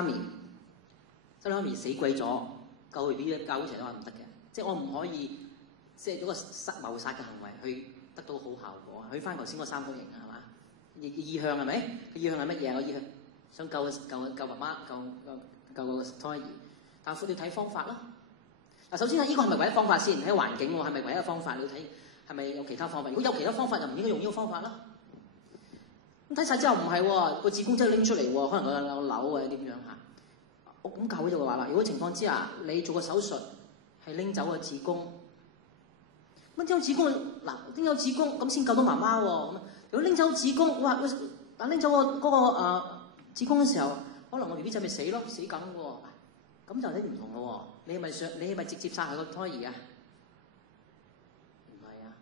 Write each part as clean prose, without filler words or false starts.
周媽咪死鬼咗，救佢 B 教會成日都話唔得嘅，即係我唔可以即係嗰個謀殺嘅行為去得到好效果。去翻頭先嗰三角形係嘛？意向係咪？個意向係乜嘢？我意向想救媽媽，救個胎兒，但係你睇方法咯。嗱，首先呢個係咪唯一方法先？睇環境喎，係咪唯一嘅方法？你要睇係咪有其他方法？如果有其他方法，就唔應該用呢個方法啦。咁睇晒之後唔係喎，個子宮真係拎出嚟喎，可能有瘤或者點樣嚇？咁教會就會話啦，如果情況之下你做個手術係拎走個子宮，咁拎走子宮嗱，拎走子宮咁先救到媽媽喎。如果拎走子宮，哇！但拎走個子宮嘅時候，可能我 BB 仔咪死咯，死梗喎。咁就啲唔同咯喎。你係咪直接殺害個胎兒啊？唔係啊，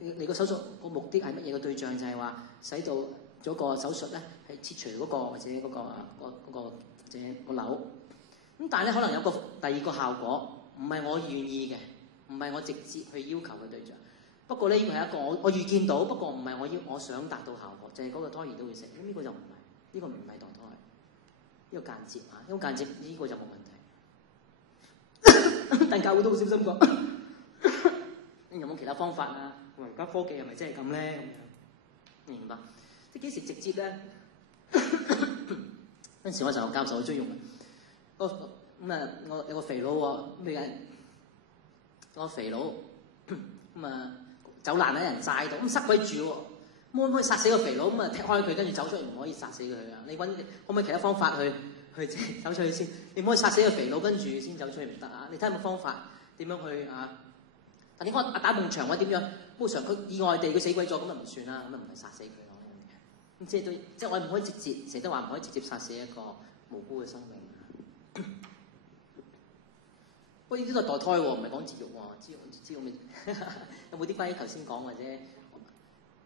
你個手術個目的係乜嘢？個對象就係話使到咗個手術咧係切除嗰個或者嗰或者個瘤。咁但係咧可能有個第二個效果，唔係我願意嘅，唔係我直接去要求嘅對象。不過呢個係一個我預見到，不過唔係我想達到效果，就係嗰個胎兒都會死。咁呢個就唔係，呢個唔係墮胎，呢個間接嚇，呢個間接呢個就冇問題。但教會都好小心講，有冇其他方法啊？而家科技係咪真係咁咧？咁樣明白？即係幾時直接咧？嗰陣時我就教授好中意用嘅，我有個肥佬喎，咩嘅？個肥佬走難喺人債度，咁塞鬼住喎，可唔可以殺死個肥佬？咁啊踢開佢，跟住走出嚟，唔可以殺死佢啊！你可唔可以其他方法去走出去先？你唔可以殺死個肥佬，跟住先走出去唔得啊！你睇下有冇方法點樣去啊？但你講打埲牆或者點樣？通常佢意外地佢死鬼咗，咁就唔算啦，咁就唔係殺死佢咯。咁即係我唔可以直接，成日都話唔可以直接殺死一個無辜嘅生命。不過呢啲都係墮胎喎，唔係講節育喎，節育咪有冇啲關於頭先講或者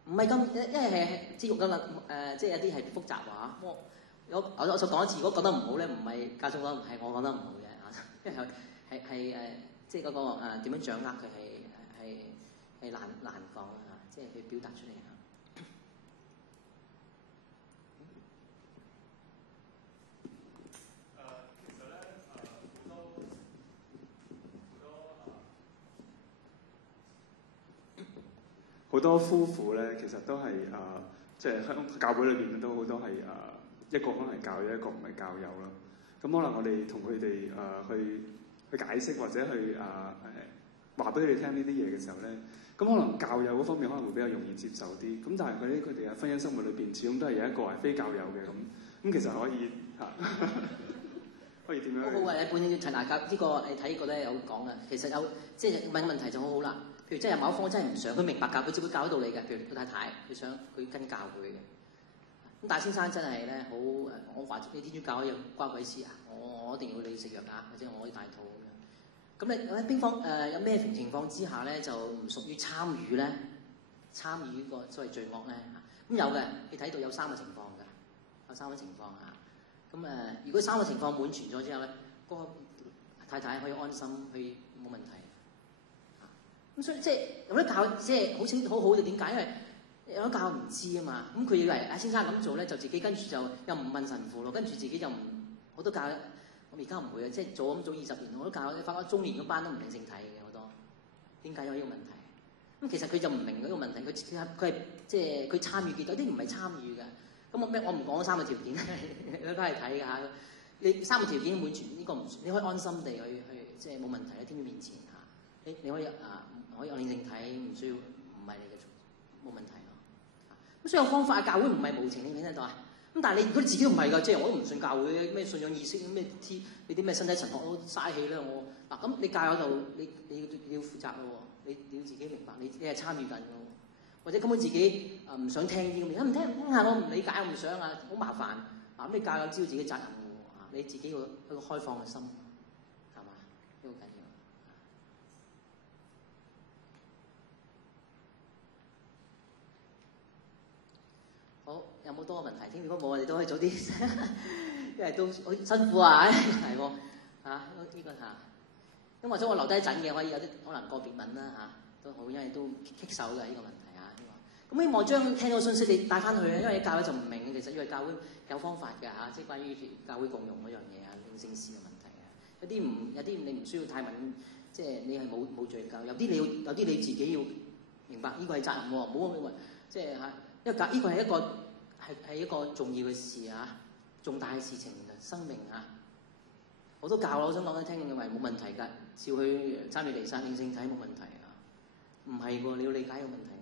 唔係咁？因為係節育嘅即係有啲係複雜話。我想講一次，如果覺得唔好咧，唔係教宗講，唔係我覺得唔好嘅，因為係即係嗰個點樣掌握佢係難講啊，即係去表達出嚟啊。好多夫婦咧，其實都係即係香港教會裏邊都好多係一個可能係教友，一個唔係教友啦。咁可能我哋同佢哋去解釋或者去話俾佢哋聽呢啲嘢嘅時候咧，咁可能教友嗰方面可能會比較容易接受啲。咁但係佢哋嘅婚姻生活裏邊，始終都係有一個係非教友嘅咁其實可以可以點樣？好啊！你本身陳亞教呢個你睇呢個咧有講嘅，其實有即係問題就好好啦。譬如真係某一方真係唔想，佢明白教，佢只會教到你嘅。譬如佢太太，佢想佢跟教佢嘅。咁大先生真係咧好我話你天主教有關鬼事啊！我一定要你食藥啊，或者我可以大肚咁樣。咁你喺邊方有咩情況之下咧就唔屬於參與咧？參與呢個所謂罪惡咧？咁有嘅，你睇到有三個情況㗎，有三個情況嚇。咁如果三個情況滿全咗之後咧，嗰個太太可以安心去冇問題。咁所以即係有啲教即係好好嘅點解？因為有啲教唔知啊嘛。咁佢以為阿先生咁做咧，就自己跟住就又唔問神父咯，跟住自己就唔好多教。我而家唔會啊，即係做20年，好多教你翻返中年嗰班都唔領聖體嘅好多。點解有呢個問題？咁其實佢就唔明嗰個問題，佢係即係佢參與幾多？啲唔係參與嘅。咁我唔講三個條件，你都係睇㗎嚇。你三個條件滿全，呢個唔你可以安心地去即係冇問題喺天主面前嚇。你可以可以有領聖體，唔需要唔係你嘅冇問題咯。咁所以有方法，教會唔係無情，你聽得到啊？咁但係你如果你自己都唔係㗎，即係我都唔信教會嘅咩信仰意識咩你啲咩身體神學都嘥氣啦我嗱咁你教友就你要負責咯喎，你要自己明白你係參與緊㗎喎，或者根本自己唔想聽啲咁嘢，唔聽下我唔理解我唔想啊，好麻煩啊咁你教友知道自己責任喎，你自己要一個開放嘅心係嘛？呢個緊要。好，有冇多個問題添？如果冇，我哋都可以早啲，因為都好辛苦啊！係喎，呢個嚇。咁或者我留低一陣嘅，可以有啲可能個別問啦嚇，都好，因為都棘手嘅呢個問題嚇。咁希望將聽到信息你帶翻去，因為教會就唔明，其實因為教會有方法嘅嚇，即係關於教會共融嗰樣嘢啊，領聖事嘅問題啊，有啲你唔需要太敏，即係你係冇罪教，有啲你自己要明白，呢個係責任喎，唔好即係嚇，因為呢個係一個重要嘅事啊，重大嘅事情嘅生命啊，我都教我想講俾你聽，認為冇問題㗎，照去參與彌撒領聖體冇問題啊，唔係喎，你要理解個問題。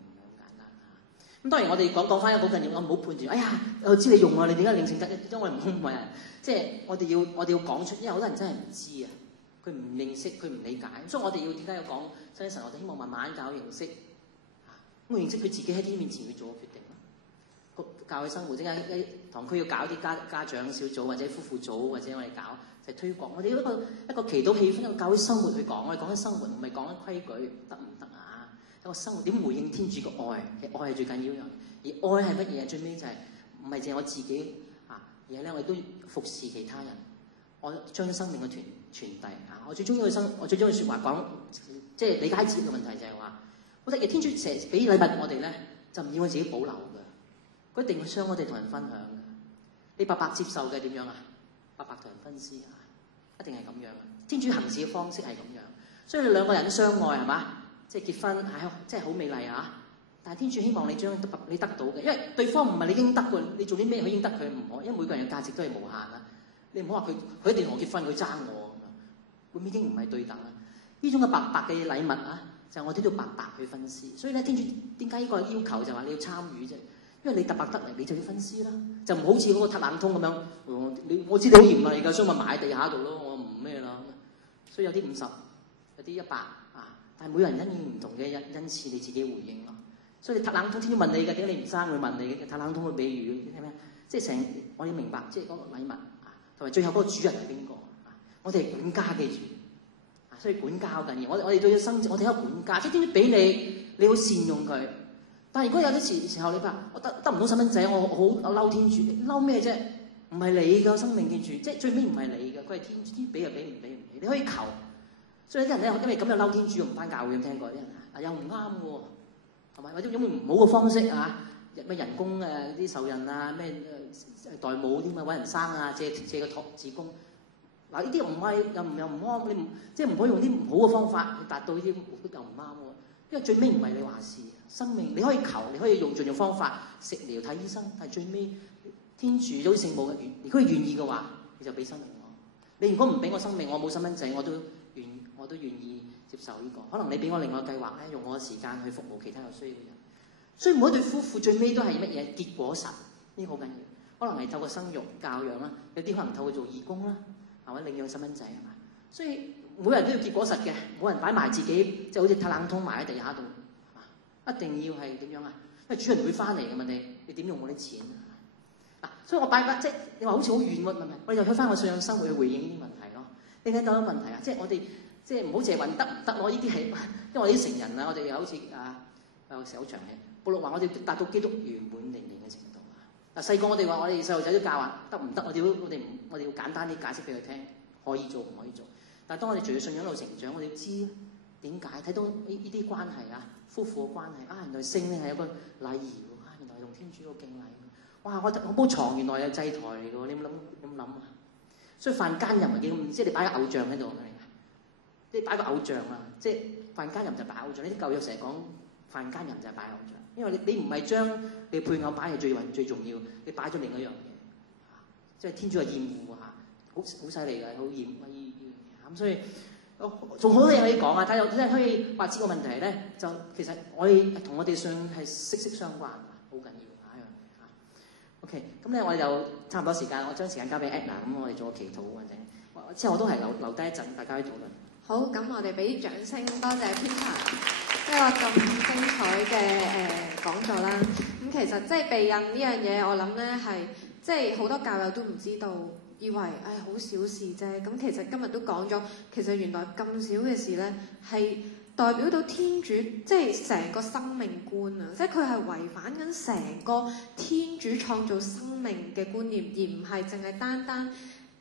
咁當然我哋講翻一個好緊要，我唔好判斷。哎呀，我知你用啊，你點解領聖體？因為我哋唔空為人，即係我哋要講出，因為好多人真係唔知啊，佢唔認識，佢唔理解。所以我哋要點解要講真神？我哋希望慢慢教佢認識，咁認識佢自己喺天面前去做個決定咯。教佢生活，點解堂區要搞啲家長小組或者夫婦組，或者我哋搞就係推廣。我哋要一個祈禱氣氛，一個教會生活去講。我哋講緊生活，唔係講緊規矩，得唔得啊？一個生活點回應天主嘅愛，愛係最緊要嘅。而愛係乜嘢？最尾就係唔係淨係我自己啊，而係咧我哋都服侍其他人。我將生命嘅傳遞啊！我最中意嘅説話講，即係理解自己嘅問題就係話，好得意，天主成日俾禮物我哋咧，就唔要我自己保留嘅，佢一定要將我哋同人分享嘅。你白白接受嘅點樣啊？白白同人分施啊，一定係咁樣。天主行事嘅方式係咁樣，所以你兩個人都相愛係嘛？即係結婚係即係好美麗啊！但係天主希望你你得到嘅，因為對方唔係你應得嘅，你做啲咩佢應得佢唔可，因為每個人嘅價值都係無限啊！你唔好話佢一定同我結婚，佢爭我咁樣，咁已經唔係對等啦。呢種嘅白白嘅禮物啊，就係我哋都要白白去分施。所以咧，天主點解呢個要求就話你要參與啫？因為你白白得嚟，你就要分施啦，就唔好似嗰個塔冷通咁樣。我知你好嚴厲㗎，所以我買喺地下度咯，我唔咩啦。所以有啲50，有啲100啊，但係每個人因應唔同嘅恩賜，你自己回應咯。所以你塔冷通天主問你嘅，點解你唔生會問你嘅？塔冷通嘅比喻係咩？即係我要明白，即係嗰個禮物啊，同埋最後嗰個主人係邊個啊？我哋係管家，記住啊，所以管家好緊要。我哋對生，我哋有管家，即係天主俾你，你要善用佢。但係如果有啲時候你話我得唔到細蚊仔，我嬲天主，嬲咩啫？唔係你嘅生命，記住，即係最尾唔係你嘅，佢係天主俾就俾，唔俾唔俾。你可以求。所以啲人咧，因為咁就嬲天主，唔翻教會，有聽過啲人啊，又唔啱喎，係咪？或者用唔好嘅方式啊，咩人工啲受孕啊，咩代母添啊，揾人生啊，借個託子宮。嗱呢啲唔係又唔啱，你即係唔可以用啲唔好嘅方法去達到呢啲目的，又唔啱喎。因為最尾唔係你話事，生命你可以求，你可以用盡種方法食療睇醫生，但係最尾天主好似聖母嘅如果佢願意嘅話，你就俾生命我。你如果唔俾我生命，我冇細蚊仔，我都願意接受呢個。可能你俾我另外計劃咧，用我嘅時間去服務其他有需要嘅人。所以每一對夫婦最尾都係乜嘢？結果實呢個好緊要。可能係透過生育教養啦，有啲可能透過做義工啦，或者領養細蚊仔係嘛。所以每人都要結果實嘅，冇人擺埋自己，即係好似塔冷通埋喺地下度，一定要係點樣啊？因為主人會翻嚟嘅問你點用我啲錢啊？所以我擺即係你話好似好遠喎，我哋又去翻我信仰生活去回應呢啲問題咯。你睇到啲問題啊？即係我哋即係唔好淨係問得唔得咯？呢啲係因為我哋啲成人啊，我哋又好似有時好長嘅。保祿話我哋達到基督圓滿靈練嘅程度啊！嗱細個我哋話我哋細路仔都教話得唔得？我哋要簡單啲解釋俾佢聽，可以做唔可以做。但係當我哋隨住信仰一路成長，我哋要知點解睇到呢啲關係啊，夫婦嘅關係啊，原來性咧係有個禮儀喎，原來同天主個敬禮。哇！我鋪床原來係祭台嚟嘅喎，你有冇諗啊？所以犯奸淫係幾咁？即係你擺個偶像喺度，你擺個偶像啊！即係犯奸淫就擺偶像。呢啲舊約成日講犯奸淫就係擺偶像，因為你唔係將你配偶擺係最重要，你擺咗另一樣嘢，即係天主係厭惡嚇，好犀利嘅，好厭咁，所以仲好多嘢可以講啊！但係有啲人可以話知個問題咧，就其實我哋同我哋信係息息相關，好緊要嚇一樣嘢嚇。OK， 咁咧我哋就差唔多時間，我將時間交俾 Edna， 咁我哋做個祈禱或者之後我都係留低一陣，大家去討論。好，咁我哋俾掌聲，多謝 Peter， 即係咁精彩嘅講座啦。咁其實即係避孕呢樣嘢，我諗咧係即係好多教友都唔知道。以為好小事啫，咁其實今日都講咗，其實原來咁少嘅事呢，係代表到天主即係成個生命觀啊！即係佢係違反緊成個天主創造生命嘅觀念，而唔係淨係單單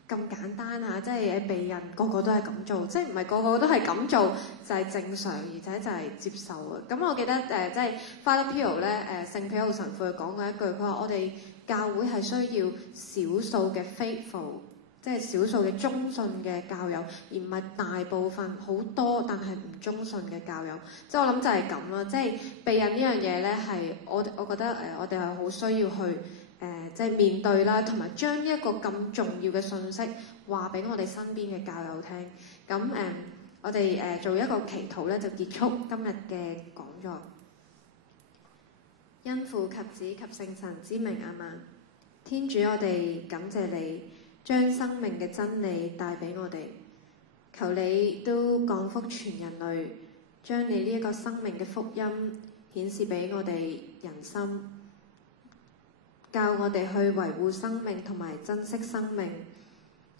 咁簡單嚇，即係避孕個個都係咁做，即係唔係個個都係咁做就係正常，而且就係接受嘅。咁我記得即係 Father Pio 咧聖彼奧神父講過一句，佢話我哋教會係需要少數嘅 faithful， 即係少數嘅忠信嘅教友，而唔係大部分好多但係唔忠信嘅教友。即係我諗就係咁啦，即係避孕呢樣嘢咧係我覺得我哋係好需要去。即係面對啦，同埋將一個咁重要嘅信息話俾我哋身邊嘅教友聽。咁我哋做一個祈禱咧，就結束今日嘅講座。因父及子及聖神之名，阿們。天主，我哋感謝你將生命嘅真理帶俾我哋，求你都降福全人類，將你呢一個生命嘅福音顯示俾我哋人心。教我哋去維護生命同埋珍惜生命。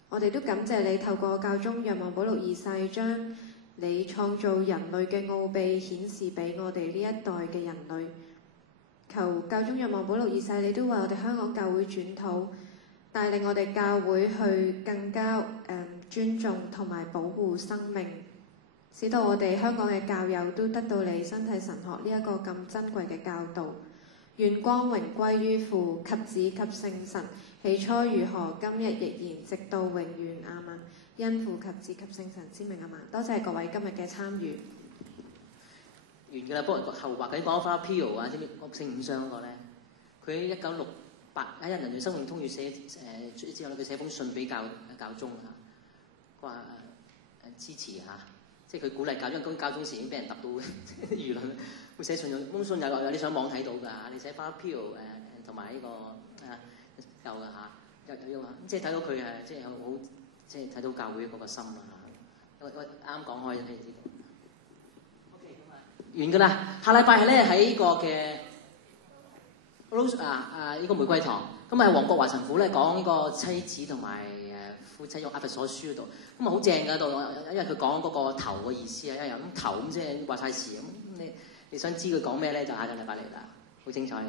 我哋都感謝你透過教宗若望保祿二世將你創造人類嘅奧秘顯示俾我哋呢一代嘅人類。求教宗若望保祿二世你都為我哋香港教會轉禱，帶領我哋教會去更加尊重同埋保護生命，使到我哋香港嘅教友都得到你身體神學呢一個咁珍貴嘅教導。願光榮歸於父及子及聖神，起初如何，今日亦然，直到永遠。阿們。因父及子及聖神之名，阿們。多謝各位今日嘅參與。完㗎啦，不過後話緊講翻 Pio 啊，知唔知聖五章嗰個咧？佢喺1968喺人類生命通諭寫之後咧，佢寫封信俾教宗嚇，佢話支持嚇，即係佢鼓勵教宗，咁教宗時已經俾人揼到輿論。會寫信封信有你上網睇到㗎，你寫翻 Pio 同埋呢個有㗎嚇，有即係睇到佢即係好即係睇到教會嗰個心啊嚇。我啱講開就知道。OK， 咁完㗎啦。下禮拜係咧喺呢個嘅 Rose 呢個玫瑰堂，咁係黃國華神父咧講呢個妻子同埋夫妻用阿弗所書嗰度，咁啊好正㗎度，因為佢講嗰個頭嘅意思啊，因為咁頭咁即係話晒詞咁你想知佢講咩咧，就下個禮拜嚟啦，好精彩㗎。